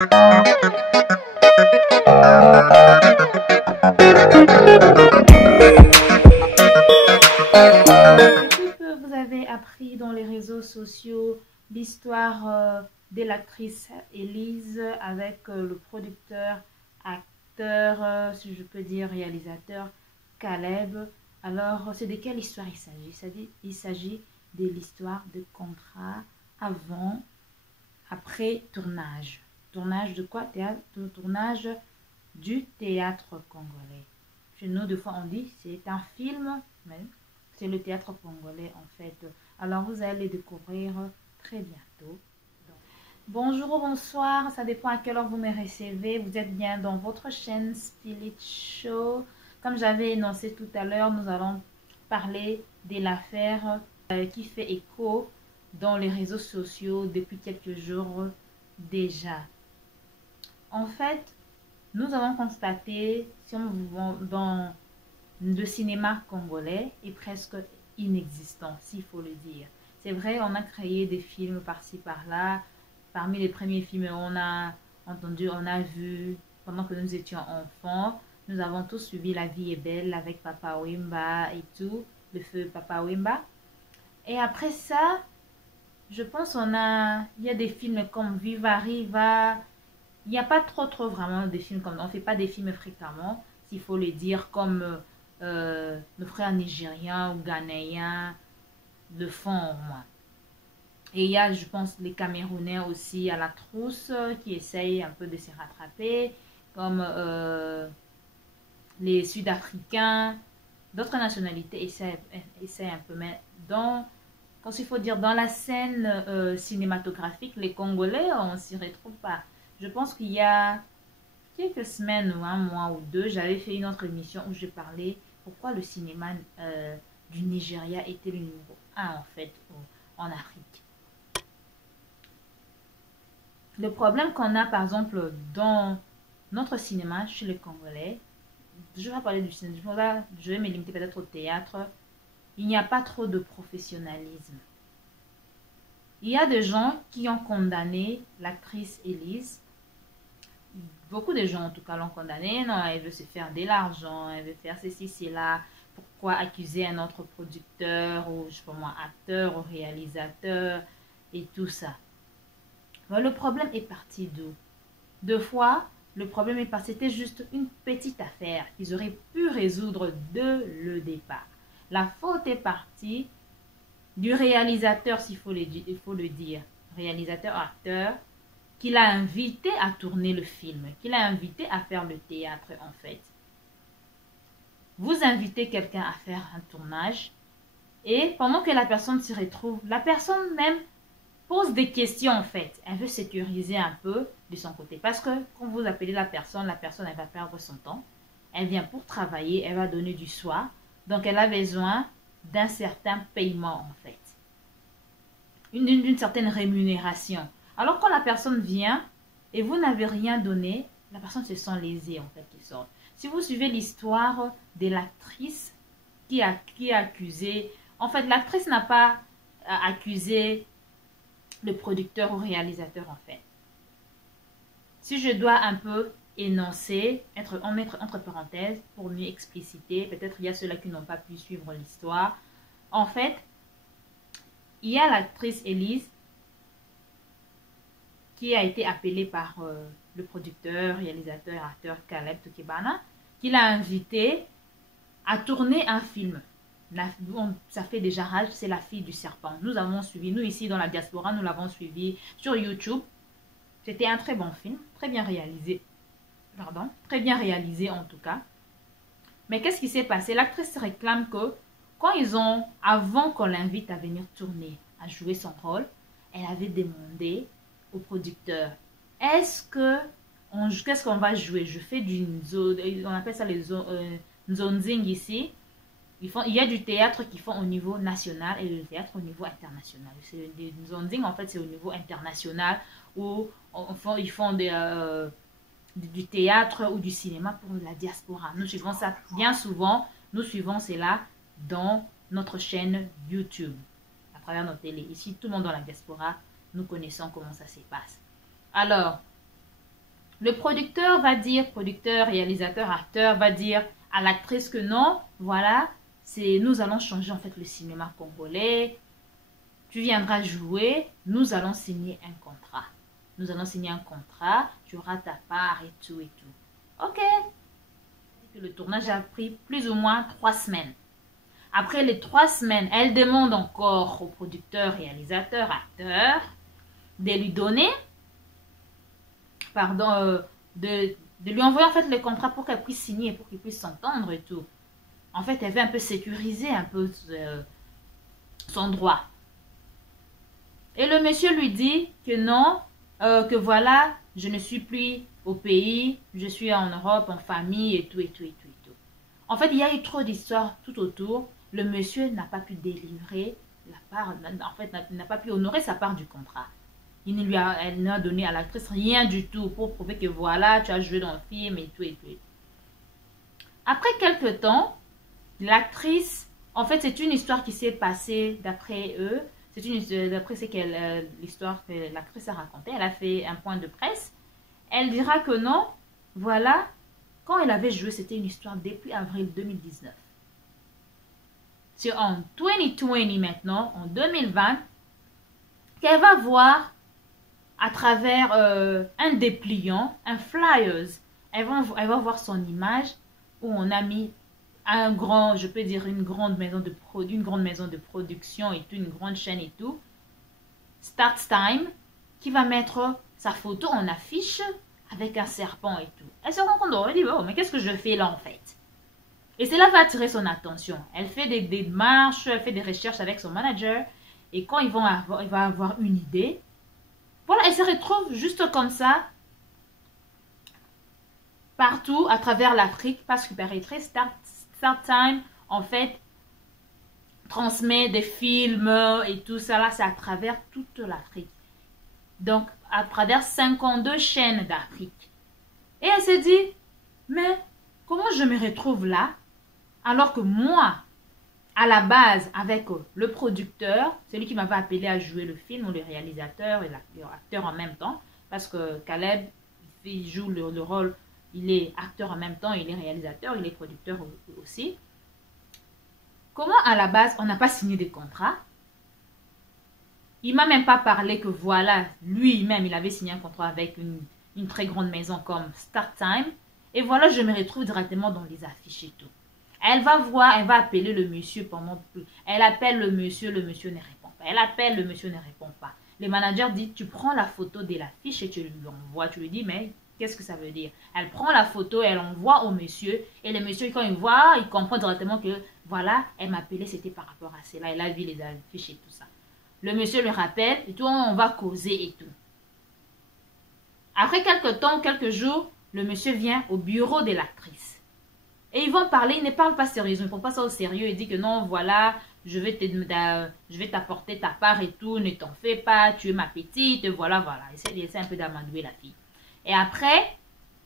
Vous avez appris dans les réseaux sociaux l'histoire de l'actrice Élise avec le producteur, acteur, si je peux dire réalisateur Caleb. Alors, c'est de quelle histoire il s'agit? Il s'agit de l'histoire de contrat avant, après tournage. Tournage de quoi? Théâtre, tournage du théâtre congolais. Chez nous, des fois, on dit c'est un film, mais c'est le théâtre congolais en fait. Alors, vous allez le découvrir très bientôt. Bonjour ou bonsoir, ça dépend à quelle heure vous me recevez. Vous êtes bien dans votre chaîne Spirit Show. Comme j'avais énoncé tout à l'heure, nous allons parler de l'affaire qui fait écho dans les réseaux sociaux depuis quelques jours déjà. En fait, nous avons constaté, si on va dans le cinéma congolais est presque inexistant, s'il faut le dire. C'est vrai, on a créé des films par-ci, par-là. Parmi les premiers films, on a entendu, on a vu, pendant que nous étions enfants, nous avons tous suivi La vie est belle avec Papa Wemba et tout, le feu Papa Wemba. Et après ça, je pense il y a des films comme Viva Riva. Il n'y a pas trop vraiment de films comme, on ne fait pas des films fréquemment, s'il faut le dire, comme nos frères nigériens ou ghanéens le font au moins. Et il y a, je pense, les Camerounais aussi à la trousse qui essayent un peu de se rattraper, comme les Sud-Africains, d'autres nationalités essayent un peu, mais quand il faut dire dans la scène cinématographique, les Congolais, on ne s'y retrouve pas. Je pense qu'il y a quelques semaines ou un mois ou deux, j'avais fait une autre émission où je parlais pourquoi le cinéma du Nigeria était le numéro 1 en fait en Afrique. Le problème qu'on a par exemple dans notre cinéma chez les Congolais, je vais parler du cinéma, je vais me limiter peut-être au théâtre, il n'y a pas trop de professionnalisme. Il y a des gens qui ont condamné l'actrice Élise. Beaucoup de gens en tout cas l'ont condamné. Non, elle veut se faire de l'argent, elle veut faire ceci, cela. Pourquoi accuser un autre producteur ou je sais pas moi, acteur ou réalisateur et tout ça. Mais le problème est parti d'où? Deux fois, le problème est parti, c'était juste une petite affaire qu'ils auraient pu résoudre dès le départ. La faute est partie du réalisateur, s'il faut le dire, réalisateur, acteur, qui l'a invité à tourner le film, qui l'a invité à faire le théâtre en fait. Vous invitez quelqu'un à faire un tournage et pendant que la personne s'y retrouve, la personne même pose des questions en fait. Elle veut sécuriser un peu de son côté parce que quand vous appelez la personne elle va perdre son temps. Elle vient pour travailler, elle va donner du soi. Donc elle a besoin d'un certain paiement en fait. D'une certaine rémunération. Alors quand la personne vient et vous n'avez rien donné, la personne se sent lésée en quelque sorte. Si vous suivez l'histoire de l'actrice qui a accusé, en fait l'actrice n'a pas accusé le producteur ou réalisateur en fait. Si je dois un peu énoncer, en mettre entre parenthèses pour mieux expliciter, peut-être il y a ceux-là qui n'ont pas pu suivre l'histoire. En fait, il y a l'actrice Élise qui a été appelée par le producteur, réalisateur, acteur Caleb Tokebana, qui l'a invité à tourner un film. Ça fait déjà rage, c'est La fille du serpent. Nous avons suivi, nous ici dans la diaspora, nous l'avons suivi sur YouTube. C'était un très bon film, très bien réalisé. Pardon, très bien réalisé en tout cas. Mais qu'est-ce qui s'est passé? L'actrice réclame que avant qu'on l'invite à venir tourner, à jouer son rôle, elle avait demandé au producteur, qu'est-ce qu'on va jouer? Je fais on appelle ça les zonzing ici. Il y a du théâtre qu'ils font au niveau national et le théâtre au niveau international. Les zonzing en fait c'est au niveau international où ils font du théâtre ou du cinéma pour la diaspora. Nous suivons ça bien souvent, nous suivons cela dans notre chaîne YouTube, à travers nos télés. Ici, tout le monde dans la diaspora, nous connaissons comment ça se passe. Alors, Le producteur va dire, producteur, réalisateur, acteur, va dire à l'actrice que non, voilà, nous allons changer en fait le cinéma congolais. Tu viendras jouer, nous allons signer un contrat. Nous allons signer un contrat, tu auras ta part et tout et tout. Ok. Le tournage a pris plus ou moins 3 semaines. Après les 3 semaines, elle demande encore au producteur, réalisateur, acteur de lui donner, pardon, de lui envoyer en fait le contrat pour qu'elle puisse signer, pour qu'il puisse s'entendre et tout. En fait, elle veut un peu sécuriser un peu son droit. Et le monsieur lui dit que non, que voilà, je ne suis plus au pays, je suis en Europe, en famille et tout et tout et tout et tout. En fait, il y a eu trop d'histoires tout autour. Le monsieur n'a pas pu délivrer la part, en fait, n'a pas pu honorer sa part du contrat. Elle n'a donné à l'actrice rien du tout pour prouver que voilà, tu as joué dans le film et tout et tout. Après quelques temps, l'actrice, en fait, c'est une histoire qui s'est passée d'après eux. D'après l'histoire que l'actrice a racontée. Elle a fait un point de presse. Elle dira que non, voilà, quand elle avait joué, c'était une histoire depuis avril 2019. C'est en 2020 maintenant, en 2020, qu'elle va voir à travers un dépliant, un flyers. Elle va voir son image où on a mis un grand, je peux dire une grande maison de production et tout, une grande chaîne et tout, Start Time, qui va mettre sa photo en affiche avec un serpent et tout. Elle se rend compte, elle dit, oh, mais qu'est-ce que je fais là en fait? Et cela va attirer son attention. Elle fait des démarches, elle fait des recherches avec son manager, et quand il va avoir une idée, voilà, elle se retrouve juste comme ça, partout à travers l'Afrique, parce que paraîtrait Start Time, en fait, transmet des films et tout ça, là, c'est à travers toute l'Afrique. Donc, à travers 52 chaînes d'Afrique. Et elle s'est dit, mais comment je me retrouve là, alors que moi, à la base, avec le producteur, celui qui m'avait appelé à jouer le film, ou le réalisateur et l'acteur en même temps, parce que Caleb, il joue le rôle, il est acteur en même temps, il est réalisateur, il est producteur aussi. Comment à la base, on n'a pas signé des contrats? Il m'a même pas parlé que voilà, lui-même, il avait signé un contrat avec une très grande maison comme Start Time. Et voilà, je me retrouve directement dans les affiches et tout. Elle va voir, elle va appeler le monsieur pendant plus. Elle appelle le monsieur ne répond pas. Elle appelle, le monsieur ne répond pas. Le manager dit, tu prends la photo de l'affiche et tu lui envoies. Tu lui dis, mais qu'est-ce que ça veut dire? Elle prend la photo, elle envoie au monsieur. Et le monsieur, quand il voit, il comprend directement que, voilà, elle m'appelait, c'était par rapport à cela. Elle a vu les affiches et tout ça. Le monsieur le rappelle, et tout, on va causer et tout. Après quelques temps, quelques jours, le monsieur vient au bureau de l'actrice. Et ils vont parler, ils ne parlent pas sérieusement, ils ne prennent pas ça au sérieux. Ils disent que non, voilà, je vais t'apporter ta part et tout, ne t'en fais pas, tu es ma petite, voilà, voilà. Essaie un peu d'amadouer la fille. Et après,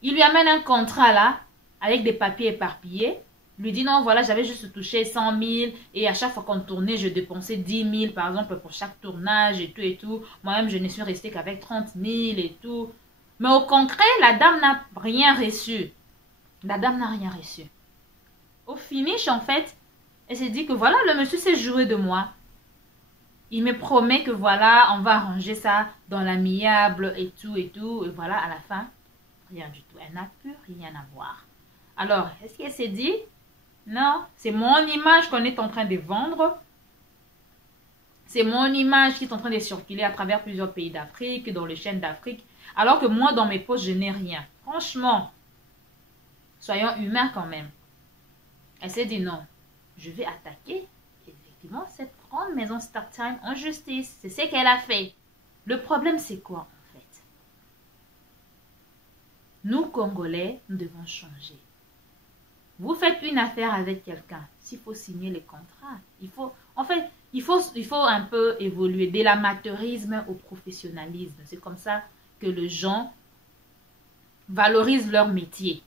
il lui amène un contrat là, avec des papiers éparpillés. Il lui dit non, voilà, j'avais juste touché 100 000 et à chaque fois qu'on tournait, je dépensais 10 000 par exemple pour chaque tournage et tout et tout. Moi-même, je ne suis restée qu'avec 30 000 et tout. Mais au concret, la dame n'a rien reçu. La dame n'a rien reçu. Au finish, en fait, elle s'est dit que voilà, le monsieur s'est joué de moi. Il me promet que voilà, on va arranger ça dans l'amiable et tout et tout. Et voilà, à la fin, rien du tout. Elle n'a plus rien à voir. Alors, est-ce qu'elle s'est dit, non, c'est mon image qu'on est en train de vendre. C'est mon image qui est en train de circuler à travers plusieurs pays d'Afrique, dans les chaînes d'Afrique. Alors que moi, dans mes poches, je n'ai rien. Franchement, soyons humains quand même. Elle s'est dit non, je vais attaquer effectivement cette grande maison Start Time en justice. C'est ce qu'elle a fait. Le problème, c'est quoi en fait? Nous, Congolais, nous devons changer. Vous faites une affaire avec quelqu'un, s'il faut signer les contrats, il faut un peu évoluer de l'amateurisme au professionnalisme. C'est comme ça que les gens valorisent leur métier.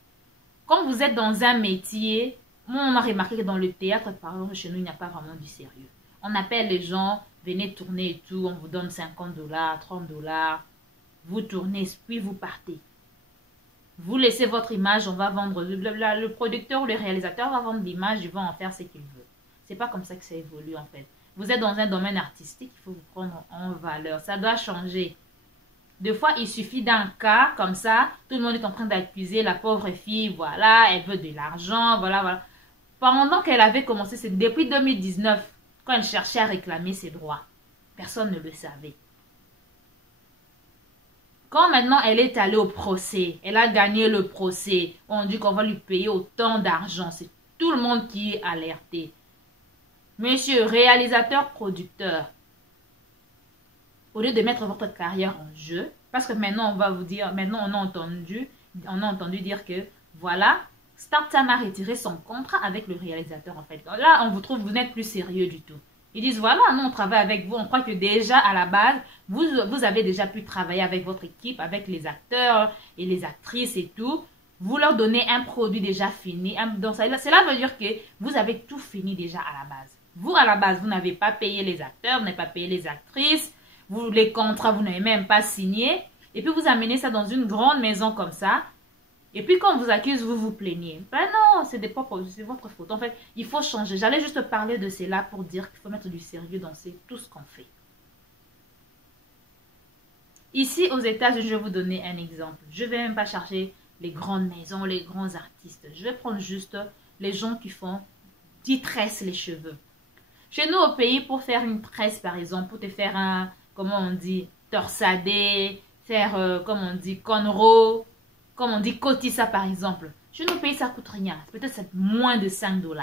Quand vous êtes dans un métier, moi, on a remarqué que dans le théâtre, par exemple, chez nous, il n'y a pas vraiment du sérieux. On appelle les gens, venez tourner et tout, on vous donne 50 $, 30 $, vous tournez, puis vous partez. Vous laissez votre image, on va vendre, le producteur ou le réalisateur va vendre l'image, il va en faire ce qu'il veut. C'est pas comme ça que ça évolue en fait. Vous êtes dans un domaine artistique, il faut vous prendre en valeur. Ça doit changer. Des fois, il suffit d'un cas comme ça, tout le monde est en train d'accuser la pauvre fille, voilà, elle veut de l'argent, voilà, voilà. Pendant qu'elle avait commencé, c'est depuis 2019, quand elle cherchait à réclamer ses droits. Personne ne le savait. Quand maintenant elle est allée au procès, elle a gagné le procès, on dit qu'on va lui payer autant d'argent. C'est tout le monde qui est alerté. Monsieur, réalisateur, producteur, au lieu de mettre votre carrière en jeu, parce que maintenant on va vous dire, maintenant on a entendu dire que voilà, StarTimes a retiré son contrat avec le réalisateur en fait. Là, on vous trouve, vous n'êtes plus sérieux du tout. Ils disent voilà, nous on travaille avec vous, on croit que déjà à la base, vous avez déjà pu travailler avec votre équipe, avec les acteurs et les actrices et tout. Vous leur donnez un produit déjà fini. Donc cela veut dire que vous avez tout fini déjà à la base. Vous, à la base, vous n'avez pas payé les acteurs, vous n'avez pas payé les actrices, vous, les contrats, vous n'avez même pas signé. Et puis vous amenez ça dans une grande maison comme ça. Et puis quand on vous accuse, vous vous plaignez. Ben non, c'est votre faute. En fait, il faut changer. J'allais juste parler de cela pour dire qu'il faut mettre du sérieux dans tout ce qu'on fait. Ici, aux États-Unis, je vais vous donner un exemple. Je ne vais même pas chercher les grandes maisons, les grands artistes. Je vais prendre juste les gens qui tressent les cheveux. Chez nous, au pays, pour faire une tresse, par exemple, pour te faire un, comment on dit, torsadé, faire, comme on dit, cornrow, comme on dit, cotissa, par exemple. Chez nous, au pays, ça coûte rien. Peut-être c'est moins de 5 $.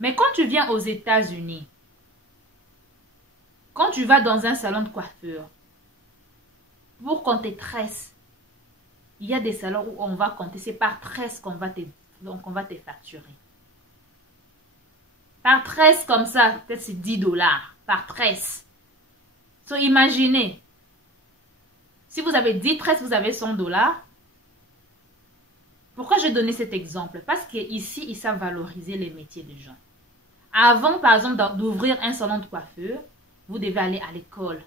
Mais quand tu viens aux États-Unis, quand tu vas dans un salon de coiffure, pour qu'on te tresse, il y a des salons où on va compter, c'est par tresse qu'on va te facturer. Par tresse comme ça, peut-être c'est 10 $. Par tresse. So, imaginez. Si vous avez 10 tresses, vous avez 100 $. Pourquoi j'ai donné cet exemple? Parce qu'ici, ils savent valoriser les métiers des gens. Avant, par exemple, d'ouvrir un salon de coiffure, vous devez aller à l'école.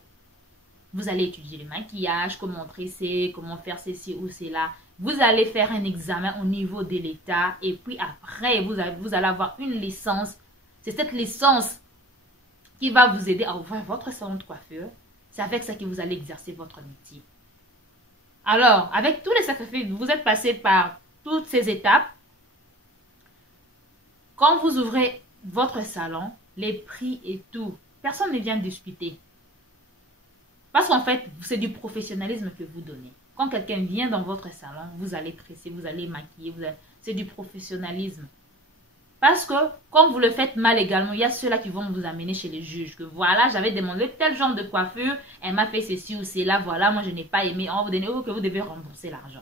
Vous allez étudier le maquillage, comment tresser, comment faire ceci ou cela. Vous allez faire un examen au niveau de l'État. Et puis après, vous allez avoir une licence. C'est cette licence qui va vous aider à ouvrir votre salon de coiffure. C'est avec ça que vous allez exercer votre métier. Alors, avec tous les sacrifices, vous êtes passé par toutes ces étapes. Quand vous ouvrez votre salon, les prix et tout, personne ne vient discuter. Parce qu'en fait, c'est du professionnalisme que vous donnez. Quand quelqu'un vient dans votre salon, vous allez tresser, vous allez maquiller, c'est du professionnalisme. Parce que, comme vous le faites mal également, il y a ceux-là qui vont vous amener chez les juges. Que voilà, j'avais demandé tel genre de coiffure, elle m'a fait ceci ou cela, voilà, moi je n'ai pas aimé. On va vous donner que vous devez rembourser l'argent.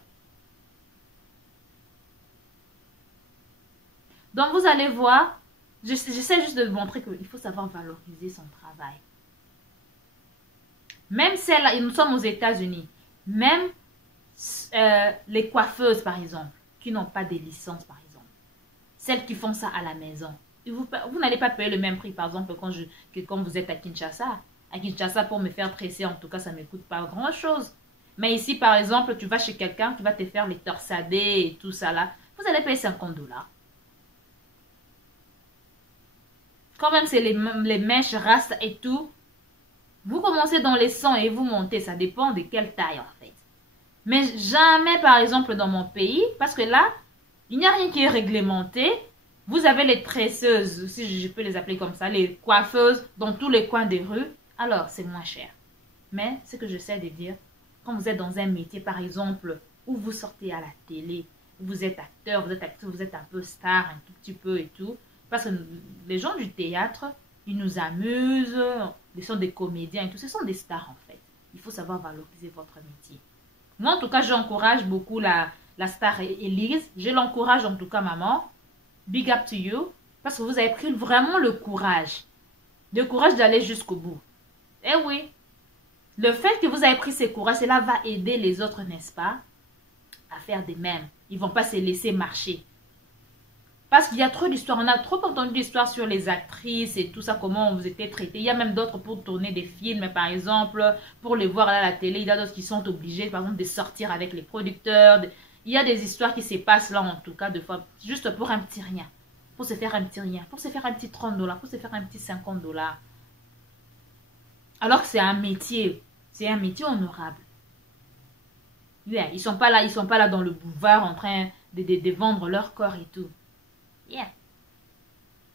Donc vous allez voir, j'essaie juste de vous montrer qu'il faut savoir valoriser son travail. Même celles-là, nous sommes aux États-Unis, même les coiffeuses par exemple, qui n'ont pas de licence par exemple. Celles qui font ça à la maison. Vous n'allez pas payer le même prix, par exemple, que quand vous êtes à Kinshasa. À Kinshasa, pour me faire tresser, en tout cas, ça ne me coûte pas grand-chose. Mais ici, par exemple, tu vas chez quelqu'un qui va te faire les torsadés et tout ça là. Vous allez payer 50 $. Quand même, c'est les mèches, rastes et tout. Vous commencez dans les 100 et vous montez. Ça dépend de quelle taille, en fait. Mais jamais, par exemple, dans mon pays, parce que là, il n'y a rien qui est réglementé. Vous avez les tresseuses, si je peux les appeler comme ça, les coiffeuses dans tous les coins des rues. Alors, c'est moins cher. Mais ce que j'essaie de dire, quand vous êtes dans un métier, par exemple, où vous sortez à la télé, où vous êtes acteur, vous êtes actrice, vous êtes un peu star, un tout petit peu et tout. Parce que les gens du théâtre, ils nous amusent, ils sont des comédiens et tout. Ce sont des stars en fait. Il faut savoir valoriser votre métier. Moi, en tout cas, j'encourage beaucoup la star Elise. Je l'encourage en tout cas, maman. Big up to you. Parce que vous avez pris vraiment le courage. Le courage d'aller jusqu'au bout. Eh oui. Le fait que vous avez pris ce courage, cela va aider les autres, n'est-ce pas, à faire de même. Ils ne vont pas se laisser marcher. Parce qu'il y a trop d'histoires. On a trop entendu d'histoires sur les actrices et tout ça, comment vous étiez traitées. Il y a même d'autres pour tourner des films, par exemple, pour les voir à la télé. Il y a d'autres qui sont obligés, par exemple, de sortir avec les producteurs. Il y a des histoires qui se passent là, en tout cas, de fois, juste pour un petit rien. Pour se faire un petit rien. Pour se faire un petit 30 $, pour se faire un petit 50 $. Alors que c'est un métier. C'est un métier honorable. Yeah, ils sont pas là dans le boulevard en train de vendre leur corps et tout. Yeah.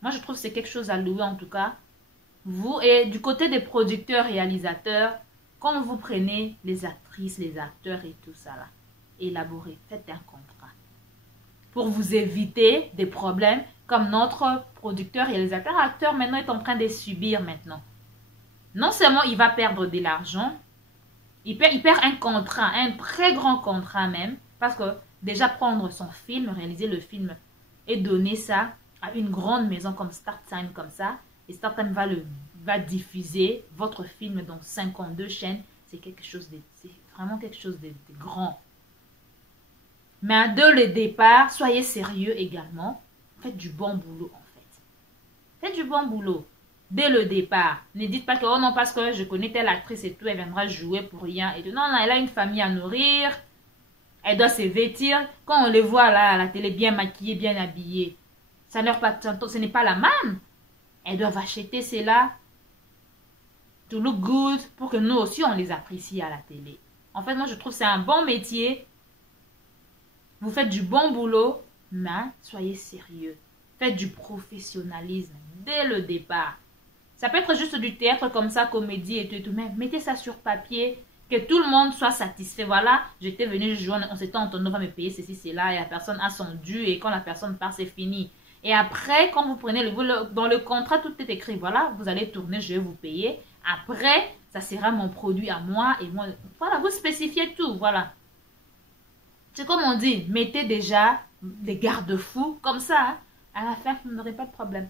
Moi, je trouve que c'est quelque chose à louer en tout cas. Vous, et du côté des producteurs, réalisateurs, quand vous prenez les actrices, les acteurs et tout ça là, élaborez, faites un contrat. Pour vous éviter des problèmes comme notre producteur, réalisateur, acteur maintenant est en train de subir maintenant. Non seulement il va perdre de l'argent, il perd un contrat, un très grand contrat même, parce que déjà prendre son film, réaliser le film et donner ça à une grande maison comme StarTimes comme ça, et StarTimes va diffuser votre film dans 52 chaînes, c'est vraiment quelque chose de grand. Mais dès le départ, soyez sérieux également, faites du bon boulot en fait. Faites du bon boulot. Dès le départ, ne dites pas que oh non, parce que je connais telle actrice et tout, elle viendra jouer pour rien. Et tout. Non, non, elle a une famille à nourrir, elle doit se vêtir. Quand on les voit là à la télé bien maquillée, bien habillée, ça leur pas, ce n'est pas la même. Elles doivent acheter cela to look good pour que nous aussi on les apprécie à la télé. En fait, moi je trouve que c'est un bon métier. Vous faites du bon boulot, mais soyez sérieux. Faites du professionnalisme dès le départ. Ça peut être juste du théâtre comme ça, comédie et tout, mais mettez ça sur papier, que tout le monde soit satisfait. Voilà, j'étais venu jouer, on s'était entendu, on va me payer ceci, cela, et la personne a son dû, et quand la personne part, c'est fini. Et après, quand vous prenez dans le contrat, tout est écrit. Voilà, vous allez tourner, je vais vous payer. Après, ça sera mon produit à moi, et moi, voilà, vous spécifiez tout, voilà. C'est comme on dit, mettez déjà des garde-fous, comme ça, hein. À la fin, vous n'aurez pas de problème.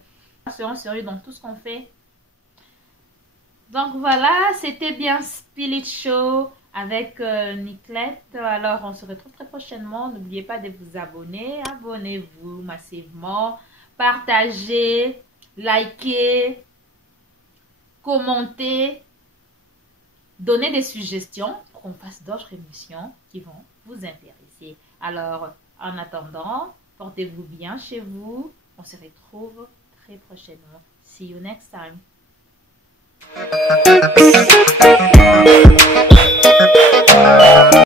Soyons sérieux dans tout ce qu'on fait. Donc voilà, c'était bien Spirit Show avec Niclette. Alors on se retrouve très prochainement. N'oubliez pas de vous abonner. Abonnez-vous massivement. Partagez, likez, commentez. Donnez des suggestions pour qu'on fasse d'autres émissions qui vont vous intéresser. Alors en attendant, portez-vous bien chez vous. On se retrouve très prochainement. See you next time.